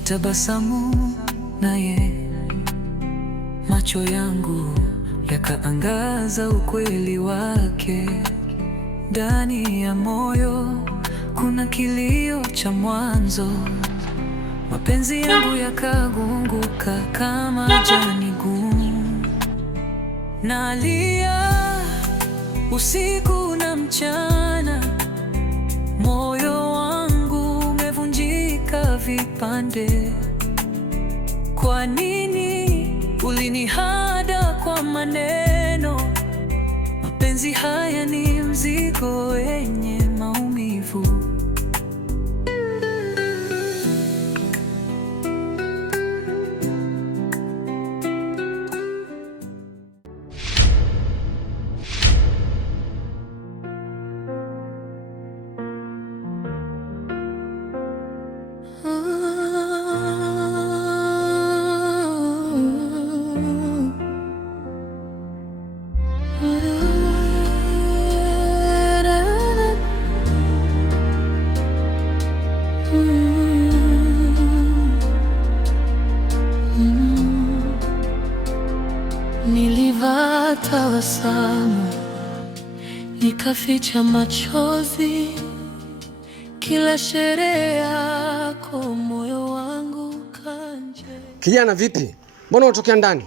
tukitabasamu naye, macho yangu yakaangaza ukweli wake. Ndani ya moyo kuna kilio cha mwanzo, mapenzi yangu yakagunguka kama jani gumu. Nalia usiku na mchana, moyo wangu umevunjika vipande. Kwa nini ulinihada kwa maneno? Mapenzi haya ni mzigo wenye maumivu. Nilivaa tabasamu, nikaficha machozi. Kila sherehe yako moyo wangu kanje. Kijana vipi? Mbona unatokea ndani?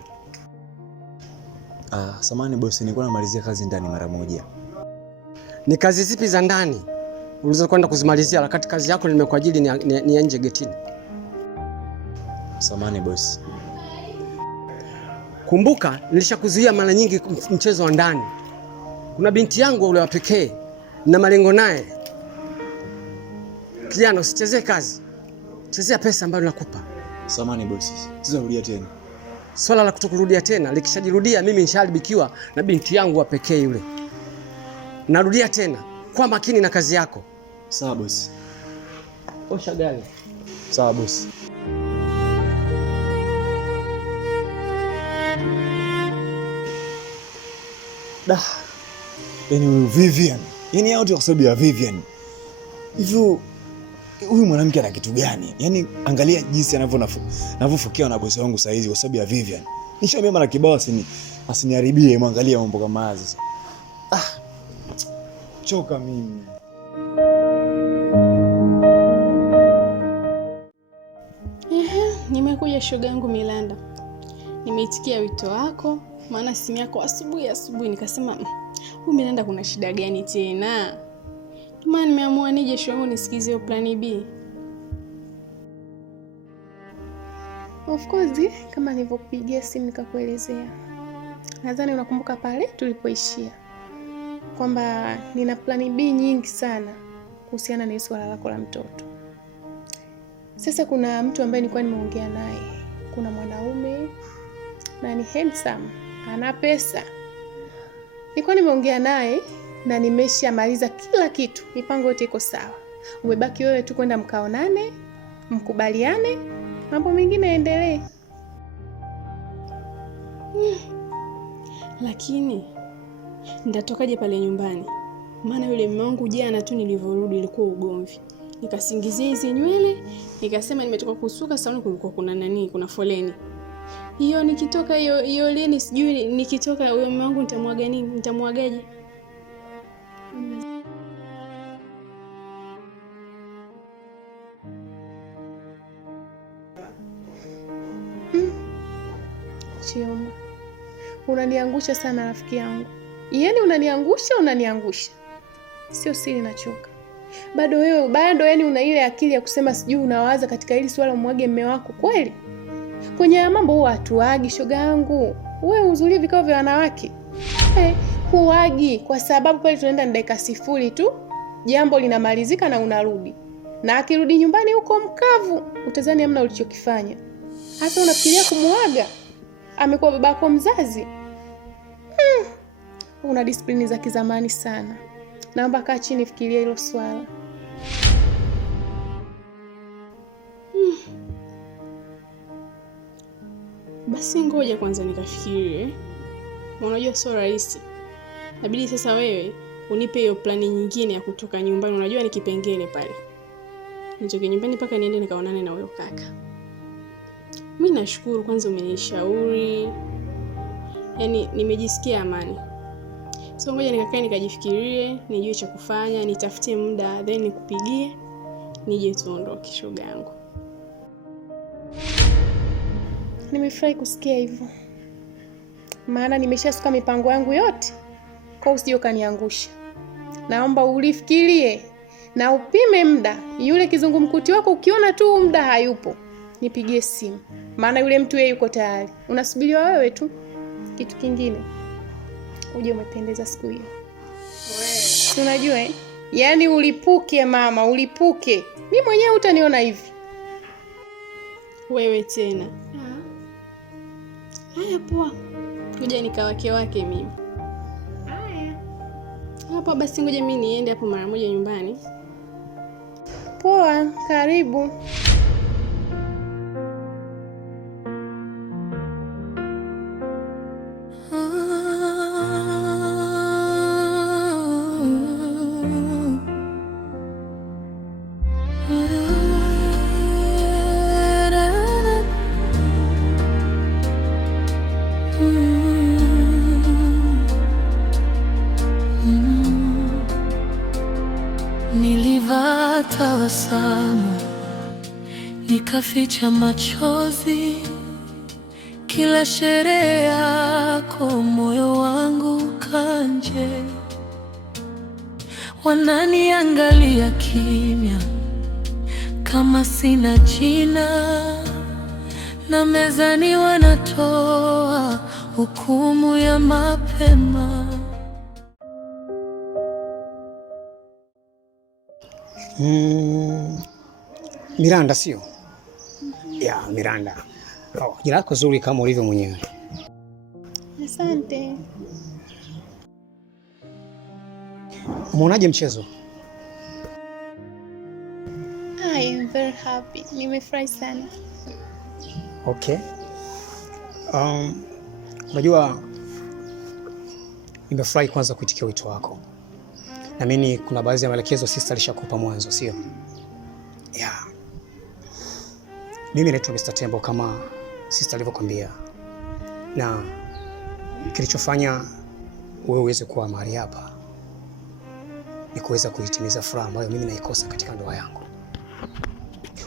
Samahani bosi, nilikuwa namalizia kazi ndani mara moja. Ni kazi zipi za ndani ulizokwenda kuzimalizia wakati kazi yako nimekuajiri ni nje getini? Samahani bosi. Kumbuka nilishakuzuia mara nyingi mchezo wa ndani. Kuna binti yangu ule wa pekee na malengo naye. Kijana, usichezee kazi. Chezea pesa ambayo nakupa. Samahani bosi, sitarudia tena. Swala la kutokurudia tena likishajirudia, mimi nishaharibikiwa na binti yangu wa pekee yule. Narudia tena, kwa makini na kazi yako. Sawa bosi. Osha gari. Sawa bosi. Yaani Vivian. Yaani yote kwa sababu ya Vivian. Hivyo huyu mwanamke ana kitu gani? Yaani angalia jinsi anavyofukia na bosi wangu saa hizi kwa sababu ya Vivian. Nishaambia mara kibao asiniharibie, mwangalia mambo kama haya sasa. Choka mimi. Nimekuja shoga yangu Milanda. Nimeitikia wito wako, maana simu yako asubuhi nikasema huyu Milanda kuna shida gani tena? Maana nimeamua nije shoga yangu nisikizie plan B. Of course, kama nilivyokupigia simu nikakuelezea. Nadhani unakumbuka pale tulipoishia kwamba nina plan B nyingi sana kuhusiana na swala lako la mtoto. Sasa kuna mtu ambaye nilikuwa nimeongea naye. Kuna mwanaume na ni handsome, ana pesa. Nilikuwa nimeongea naye na nimeshamaliza kila kitu. Mipango yote iko sawa. Umebaki wewe tu kwenda mkaonane, mkubaliane, mambo mengine yaendelee. Lakini nitatokaje pale nyumbani? Maana yule mume wangu jana tu nilivyorudi ilikuwa ugomvi. Nikasingizia hizi nywele, nikasema nimetoka kusuka, sauni kulikuwa kuna foleni. Hiyo nikitoka hiyo leni sijui nikitoka huyo mume wangu nitamwaga nini? Nitamwagaje? Chioma, unaniangusha sana rafiki yangu. Yaani unaniangusha. Sio siri nachoka. Bado yani una ile akili ya kusema sijui unawaza katika hili swala umwage mume wako kweli? Kwenye mambo huwa hatuagi shoga yangu. Wewe uzulie vikao vya wanawake. Huagi kwa sababu pale tunaenda ni dakika 0 tu. Jambo linamalizika na unarudi. Na akirudi nyumbani huko mkavu, utazani hamna ulichokifanya. Hasa unafikiria kumuaga? Amekuwa babako mzazi. Una disiplini za kizamani sana. Naomba kaa chini fikiria hilo swala. Basi ngoja kwanza nikafikirie. Unajua sio rahisi. Inabidi sasa wewe unipe hiyo plani nyingine ya kutoka nyumbani. Unajua ni kipengele pale. Nitoke nyumbani mpaka niende nikaonane na huyo kaka. Mimi nashukuru kwanza umenishauri. Yaani nimejisikia amani. So ngoja nikakae nikajifikirie, nijue cha kufanya, nitafutie muda then nikupigie nije tuondoke shoga yangu. Nimefurahi kusikia hivyo. Maana nimeshasuka mipango yangu yote. Kwa usije ukaniangusha. Naomba ulifikirie na upime muda. Yule kizungumkuti wako ukiona tu muda hayupo, nipigie simu. Maana yule mtu yeye yuko tayari. Unasubiriwa wewe tu. Kitu kingine, uje umependeza siku hiyo. Unajua yaani ulipuke mama, ulipuke. Mimi mwenyewe utaniona hivi. Wewe tena. Haya poa. Kuja nikawake wake mimi. Haya. Hapo basi ngoja mimi niende hapo mara moja nyumbani. Poa, karibu. Nilivaa tabasamu, nikaficha machozi. Kila sherehe yako moyo wangu kanje. Wananiangalia kimya kama sina jina, na mezani wanatoa hukumu ya mapema. Miranda sio? Ya, Miranda. Oh, jina lako zuri kama ulivyo mwenyewe. Asante. Umeonaje mchezo? I am very happy. Nimefurahi sana. Okay. Unajua nimefurahi kwanza kuitikia wito wako. Na mimi kuna baadhi ya maelekezo sister alishakupa mwanzo, sio? Yeah. Mimi naitwa Mr. Tembo kama sister alivyokuambia. Na kilichofanya wewe uweze kuwa mahali hapa ni kuweza kuitimiza furaha ambayo mimi naikosa katika ndoa yangu.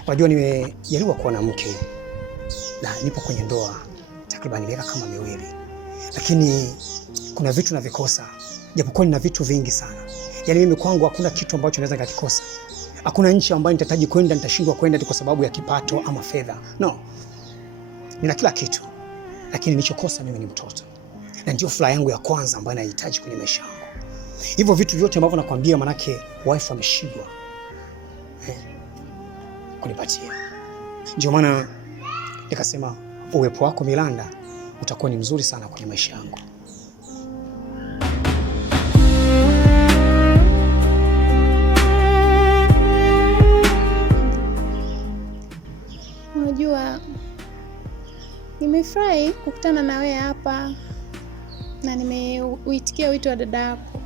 Unajua nimejaliwa kuwa na mke na nipo kwenye ndoa takriban miaka kama 2. Lakini kuna vitu navikosa. Japokuwa nina vitu vingi sana. Yaani mimi kwangu hakuna kitu ambacho naweza nikakikosa. Hakuna nchi ambayo nitahitaji kwenda nitashindwa kwenda kwa sababu ya kipato ama fedha. No. Nina kila kitu. Lakini nilichokosa mimi ni mtoto. Na ndio furaha yangu ya kwanza ambayo nahitaji kwenye maisha yangu. Hivyo vitu vyote ambavyo nakwambia manake wife ameshindwa kunipatia. Ndio maana nikasema uwepo wako Miranda utakuwa ni mzuri sana kwenye maisha yangu. Unajua nimefurahi kukutana na wewe hapa na nimeuitikia wito wa dada yako.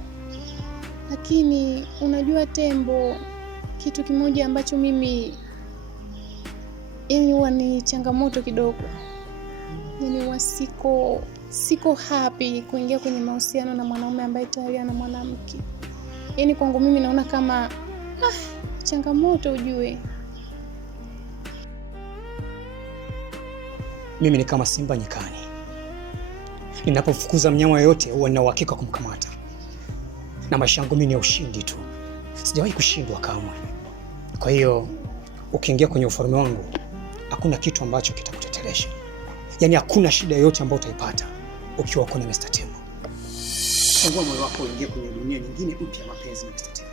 Lakini unajua Tembo, kitu kimoja ambacho mimi huwa ni changamoto kidogo. Huwa siko happy kuingia kwenye mahusiano na mwanaume ambaye tayari ana mwanamke. Kwangu mimi naona kama changamoto ujue. Mimi ni kama simba nyikani. Ninapofukuza mnyama yoyote huwa nina uhakika kumkamata. Na maisha yangu mimi ni ya ushindi tu. Sijawahi kushindwa kamwe. Kwa hiyo ukiingia kwenye ufalme wangu hakuna kitu ambacho kitakutetelesha. Yaani hakuna shida yoyote ambayo utaipata ukiwa uko na Mr. Tembo. Fungua moyo wako uingie kwenye dunia nyingine mpya mapenzi na Mr. Tembo.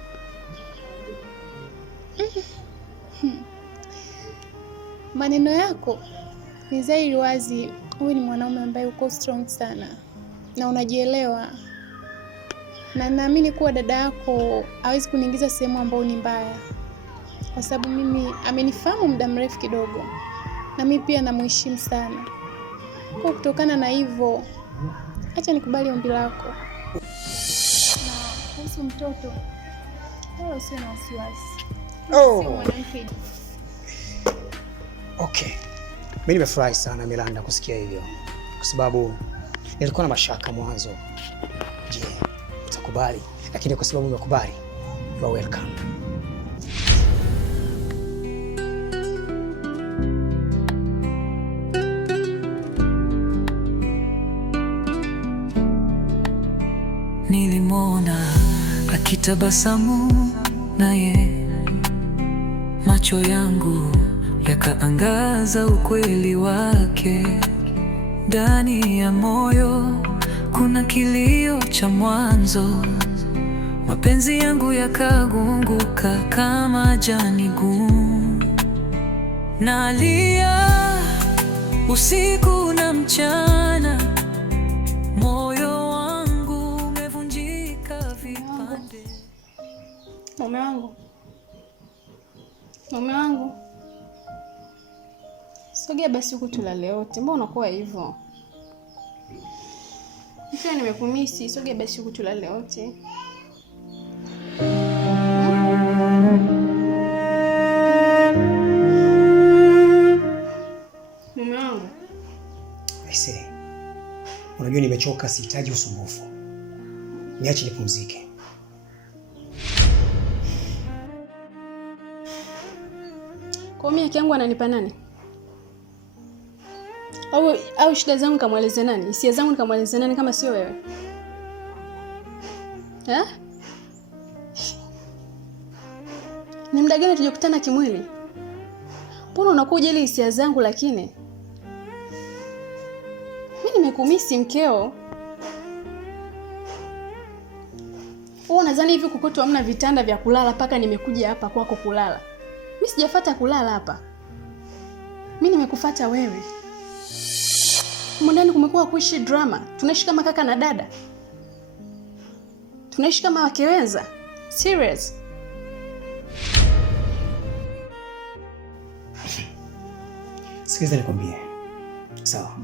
Maneno yako ni zaidi wazi. Wewe ni mwanaume ambaye uko strong sana na unajielewa. Na naamini kuwa dada yako hawezi kuniingiza sehemu ambayo ni mbaya. Kwa sababu mimi amenifahamu muda mrefu kidogo. Na mimi pia namheshimu sana. Kwa kutokana na hivyo, acha nikubali ombi lako. Na kuhusu mtoto, wala usiwe na wasiwasi. Oh. Okay. Mimi nimefurahi sana Milanda kusikia hivyo, kwa sababu nilikuwa na mashaka mwanzo. Je, utakubali? Lakini kwa sababu umekubali, you are welcome. Nilimwona akitabasamu naye, macho yangu yakaangaza ukweli wake. Ndani ya moyo kuna kilio cha mwanzo, mapenzi yangu yakagunguka kama jani gumu. Nalia usiku na mchana, moyo wangu umevunjika vipande. Mume wangu, mume wangu, sogea basi huku tulale wote. Mbona unakuwa hivyo? Sasa nimekumisi, sogea basi huku tulale wote. Mume wangu. Aisee, unajua nimechoka, sihitaji usumbufu. Niache nipumzike. Kwa mimi yake yangu ananipa nani? Au shida zangu nikamweleze nani? Hisia zangu nikamweleze nani kama sio wewe? Ni muda gani tulikutana kimwili? Mbona unakuja ili hisia zangu? Lakini mimi nimekumisi mkeo. Wewe unadhani hivi kukoto hamna vitanda vya kulala paka nimekuja hapa kwako kulala? Mimi sijafuata kulala hapa. Mimi nimekufuata wewe. Ndani kumekuwa kuishi drama. Tunaishi kama kaka na dada. Tunaishi kama wakeweza. Serious. Sikiza nikwambie. Sawa.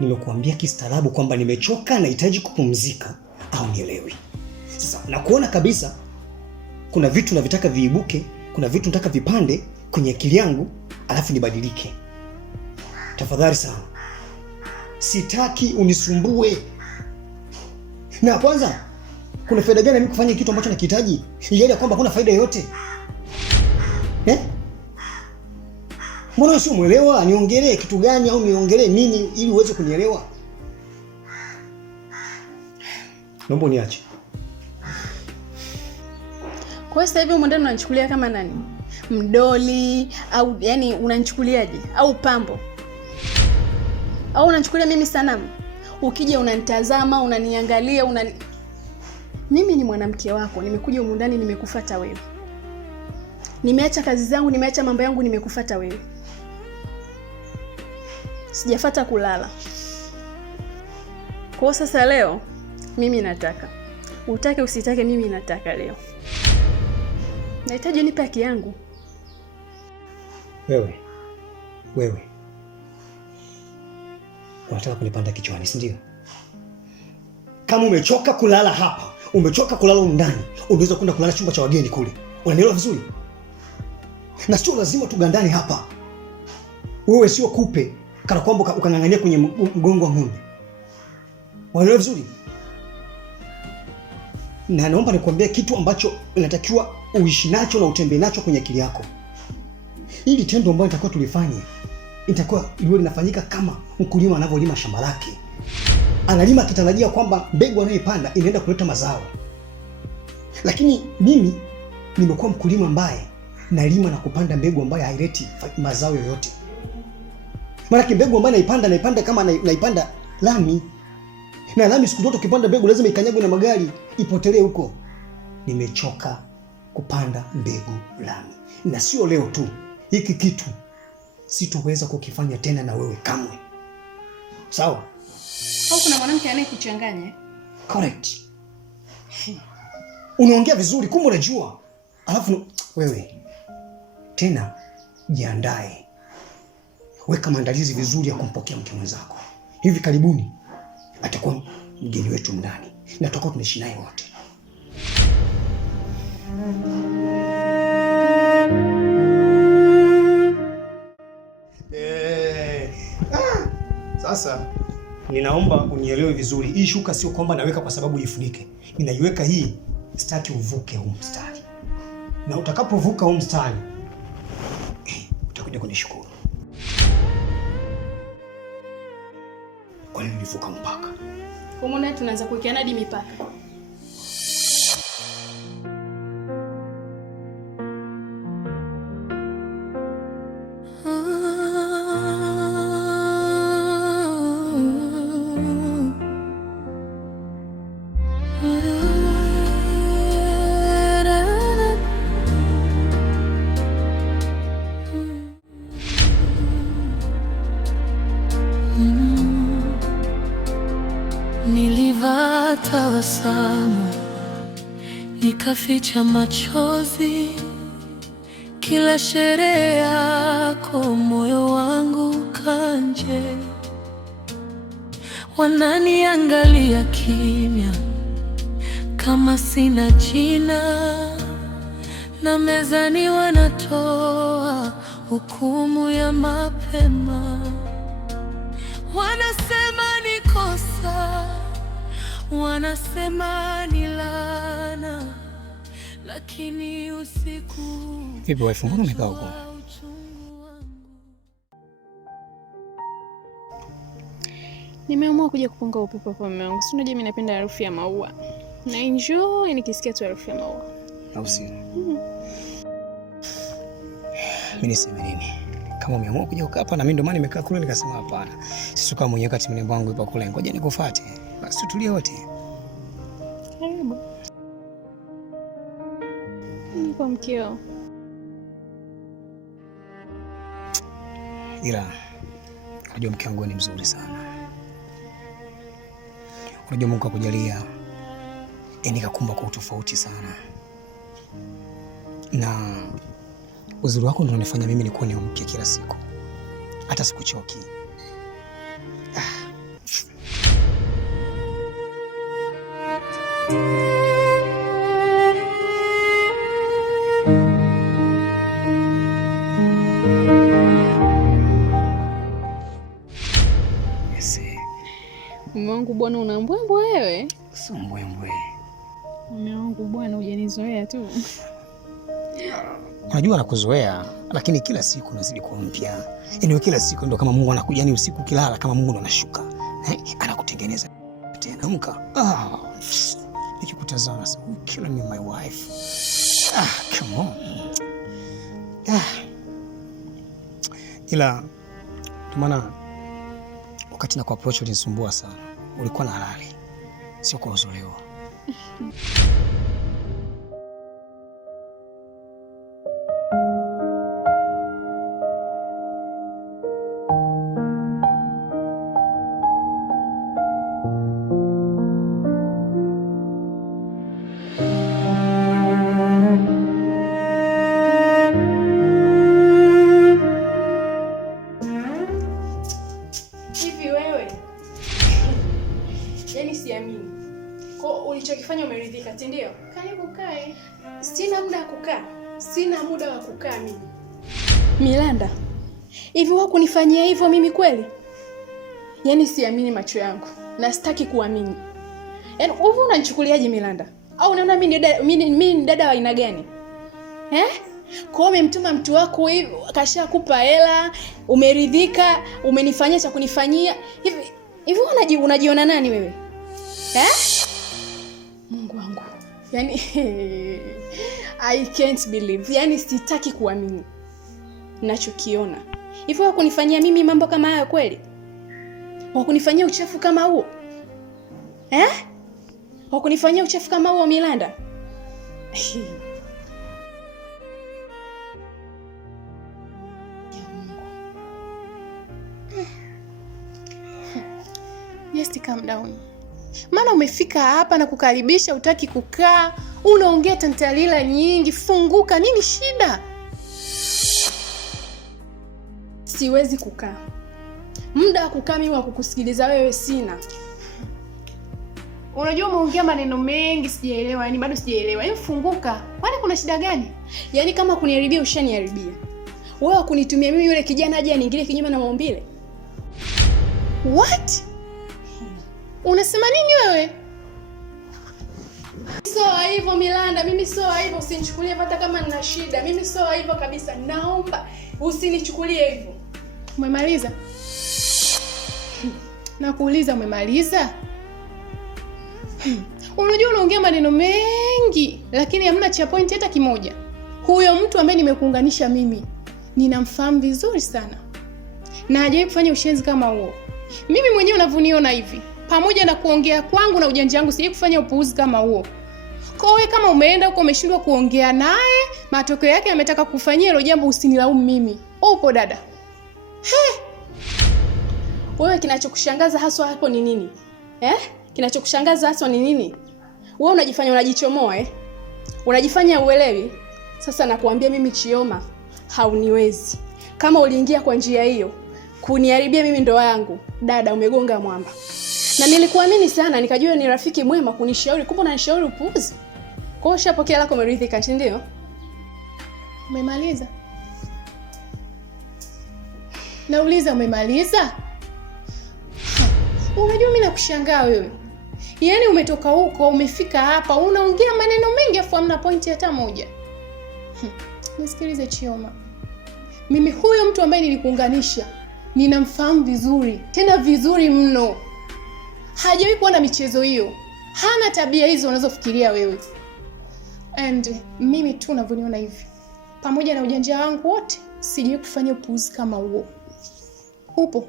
Nimekuambia kistaarabu kwamba nimechoka, nahitaji kupumzika, au nielewi. Sasa nakuona kabisa kuna vitu navitaka viibuke, kuna vitu nataka vipande kwenye akili yangu, alafu nibadilike. Tafadhali sana. Sitaki unisumbue. Na kwanza, kuna faida gani mimi kufanya kitu ambacho nakihitaji? Ile kwamba kuna faida yoyote. Mbona sio muelewa? Niongelee kitu gani au niongelee nini ili uweze kunielewa? Naomba niache. Kwa sasa hivi ndani unanichukulia kama nani? Mdoli au yani unanichukuliaje? Au pambo? Au unanichukulia mimi sanamu? Ukija unanitazama, unaniangalia, Mimi ni mwanamke wako, nimekuja humu ndani nimekufuata wewe. Nimeacha kazi zangu, nimeacha mambo yangu, nimekufuata wewe. Sijafuata kulala. Kwa sasa leo mimi nataka. Utake usitake mimi nataka leo. Nahitaji nipe haki yangu. Wewe. Unataka kunipanda kichwani, si ndio? Kama umechoka kulala hapa, umechoka kulala ndani, unaweza kwenda kulala chumba cha wageni kule. Unanielewa vizuri? Na sio lazima tugandane hapa. Wewe sio kupe kana kwamba ukangangania kwenye mgongo wa ng'ombe. Unanielewa vizuri? Na naomba nikwambie kitu ambacho unatakiwa uishi nacho na utembee nacho kwenye akili yako. Hili tendo ambalo nitakuwa tulifanye, itakuwa liwe linafanyika kama mkulima anavyolima shamba lake. Analima akitarajia kwamba mbegu anayoipanda inaenda kuleta mazao. Lakini mimi nimekuwa mkulima ambaye nalima na kupanda mbegu ambayo haileti mazao yoyote. Maana mbegu ambayo naipanda kama naipanda lami. Na lami siku zote ukipanda mbegu lazima ikanyagwe na magari, ipotelee huko. Nimechoka kupanda mbegu lami. Na sio leo tu. Hiki kitu sitoweza kukifanya tena na wewe kamwe. Sawa? Au kuna mwanamke anayekuchanganya? Correct. Unaongea vizuri, kumbe unajua. Alafu wewe tena jiandae. Weka maandalizi vizuri ya kumpokea mke mwenzako. Hivi karibuni atakuwa mgeni wetu ndani na tutakuwa tunaishi naye wote. Sasa ninaomba unielewe vizuri. Hii shuka sio kwamba naweka kwa sababu ifunike. Ninaiweka hii sitaki uvuke huu mstari. Na utakapovuka huu mstari utakuja kunishukuru. Kwa nini ulivuka mpaka? Kwa maana tunaanza kuwekeana hadi mipaka. Nilivaa tabasamu, nikaficha machozi. Kila sherehe yako moyo wangu kanje. Wananiangalia kimya kama sina jina, na mezani wanatoa hukumu ya mapema. Wanasema ni kosa, wanasema ni laana, lakini usiku. Vipi wife, mbona umekaa huko? Nimeamua kuja kupunga upepo kwa mume wangu. Si unajua mimi napenda harufu ya maua. Na enjoy nikisikia tu harufu ya maua. Au si? Mimi niseme nini? Kama umeamua kuja kukaa hapa na mimi ndo maana nimekaa kule nikasema hapana. Sisi kama mwenyewe kati mnembo wangu yupo kule. Ngoja nikufuate. Basi tutulie wote. Karibu. Niko mkeo. Ila unajua mke wangu ni mzuri sana. Unajua Mungu akujalia nikakumba kwa utofauti sana. Na uzuri wako ndio unanifanya mimi nikuwa ni mpya kila siku. Hata sikuchoki. Mume wangu bwana, una mbwembwe wewe? Sio mbwembwe. Mume wangu bwana, hujanizoea tu. Unajua nakuzoea, lakini kila siku unazidi kuwa mpya. Yaani kila siku ndio kama Mungu anakuja, yani usiku kilala kama Mungu ndo anashuka. Anakutengeneza tena amka. Nikikutazama sasa, kill me my wife. Come on. Ila maana wakati na approach ulinisumbua sana. Ulikuwa na halali. Sio kwa uzolewa. Hivi wewe? Yaani siamini. Kwa ulichokifanya umeridhika, si ndio? Karibu kae. Sina muda wa kukaa. Sina muda wa kukaa mimi. Milanda. Hivi wako kunifanyia hivyo mimi kweli? Yaani siamini macho yangu. Na sitaki kuamini. Yaani wewe unanichukuliaje Milanda? Au unaona mimi ni dada wa aina gani? Kwa umemtuma mtu wako hivi, kashakupa hela, umeridhika, umenifanyia cha kunifanyia. Hivi unajiona nani wewe? Mungu wangu. Yaani I can't believe. Yaani sitaki kuamini ninachokiona. Hivi wako kunifanyia mimi mambo kama haya kweli? Wako kunifanyia uchafu kama huo? Wako kunifanyia uchafu kama huo Milanda? Yes, calm down. Maana umefika hapa na kukaribisha, utaki kukaa, unaongea tantalila nyingi, funguka, nini shida? Siwezi kukaa. Muda wa kukaa mimi wa kukusikiliza wewe sina. Unajua umeongea maneno mengi sijaelewa, yani bado sijaelewa. Hebu funguka. Kwani kuna shida gani? Yaani kama kuniharibia ushaniharibia. Wewe kunitumia mimi yule kijana aje aniingilie kinyume na maumbile? What? Unasema nini wewe? Sio hivyo Milanda, mimi sio hivyo, usinichukulie hata kama nina shida. Mimi sio hivyo kabisa. Naomba usinichukulie hivyo. Umemaliza? Nakuuliza umemaliza? Unajua unaongea maneno mengi lakini hamna cha point hata kimoja. Huyo mtu ambaye nimekuunganisha mimi ninamfahamu vizuri sana. Na hajawahi kufanya ushenzi kama huo. Mimi mwenyewe unavyoniona hivi, pamoja na kuongea kwangu na ujanja wangu sijawahi kufanya upuuzi kama huo. Kwa hiyo kama umeenda huko umeshindwa kuongea naye, matokeo yake ametaka kufanyia hilo jambo, usinilaumu mimi. Upo dada? Wewe kinachokushangaza haswa hapo ni nini? Kinachokushangaza haswa ni nini? Wewe unajifanya unajichomoa Unajifanya uelewi. Sasa nakuambia mimi Chioma, hauniwezi. Kama uliingia kwa njia hiyo kuniharibia mimi ndoa yangu, dada umegonga mwamba. Na nilikuamini sana, nikajua ni rafiki mwema kunishauri, kumbe unanishauri upuuzi. Kwa hiyo shapokea lako umeridhika, ndio? Umemaliza? Nauliza umemaliza? Unajua mimi nakushangaa wewe. Yaani umetoka huko, umefika hapa, unaongea maneno mengi afu hamna pointi hata moja. Nisikilize Chioma. Mimi huyo mtu ambaye nilikuunganisha, ninamfahamu vizuri, tena vizuri mno. Hajawahi kuwa na michezo hiyo. Hana tabia hizo unazofikiria wewe. And mimi tu unavyoniona hivi, pamoja na ujanja wangu wote, sijawahi kufanya upuuzi kama huo. Upo?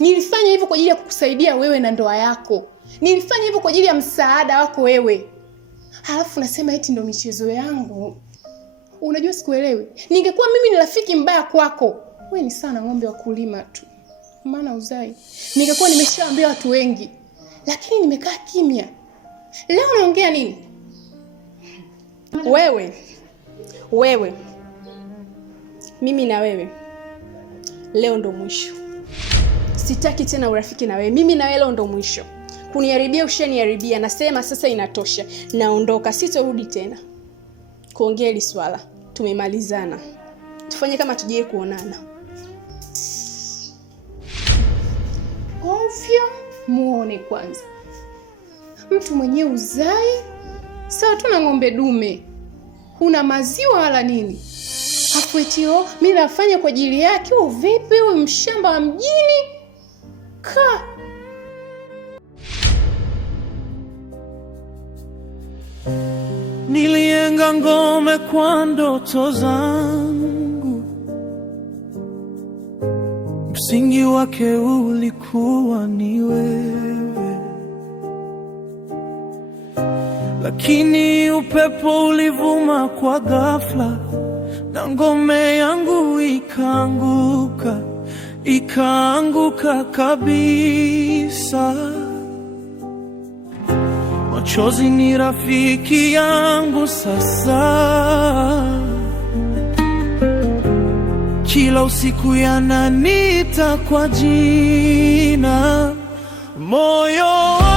Nilifanya hivyo kwa ajili ya kukusaidia wewe na ndoa yako. Nilifanya hivyo kwa ajili ya msaada wako wewe. Halafu nasema eti ndo michezo yangu. Unajua sikuelewi. Ningekuwa mimi ni rafiki mbaya kwako, wewe ni sana ng'ombe wa kulima tu, maana uzai. Ningekuwa nimeshaambia watu wengi, lakini nimekaa kimya. Leo unaongea nini? Wewe. Mimi na wewe leo ndo mwisho. Sitaki tena urafiki na wewe. Mimi na wewe leo ndo mwisho. Kuniharibia ushaniharibia, nasema sasa inatosha. Naondoka, sitorudi tena kuongea hili swala. Tumemalizana. Tufanye kama tujie kuonana. Ovyo, muone kwanza. Mtu mwenye uzai, sawa tu na ng'ombe dume. Una maziwa wala nini? Hapo etio, mimi nafanya kwa ajili yake. Vipi wewe mshamba wa mjini? Nilienga ngome kwa ndoto zangu, msingi wake ulikuwa ni wewe, lakini upepo ulivuma kwa ghafla na ngome yangu ikaanguka kabisa. Machozi ni rafiki yangu sasa, kila usiku yananiita kwa jina moyo.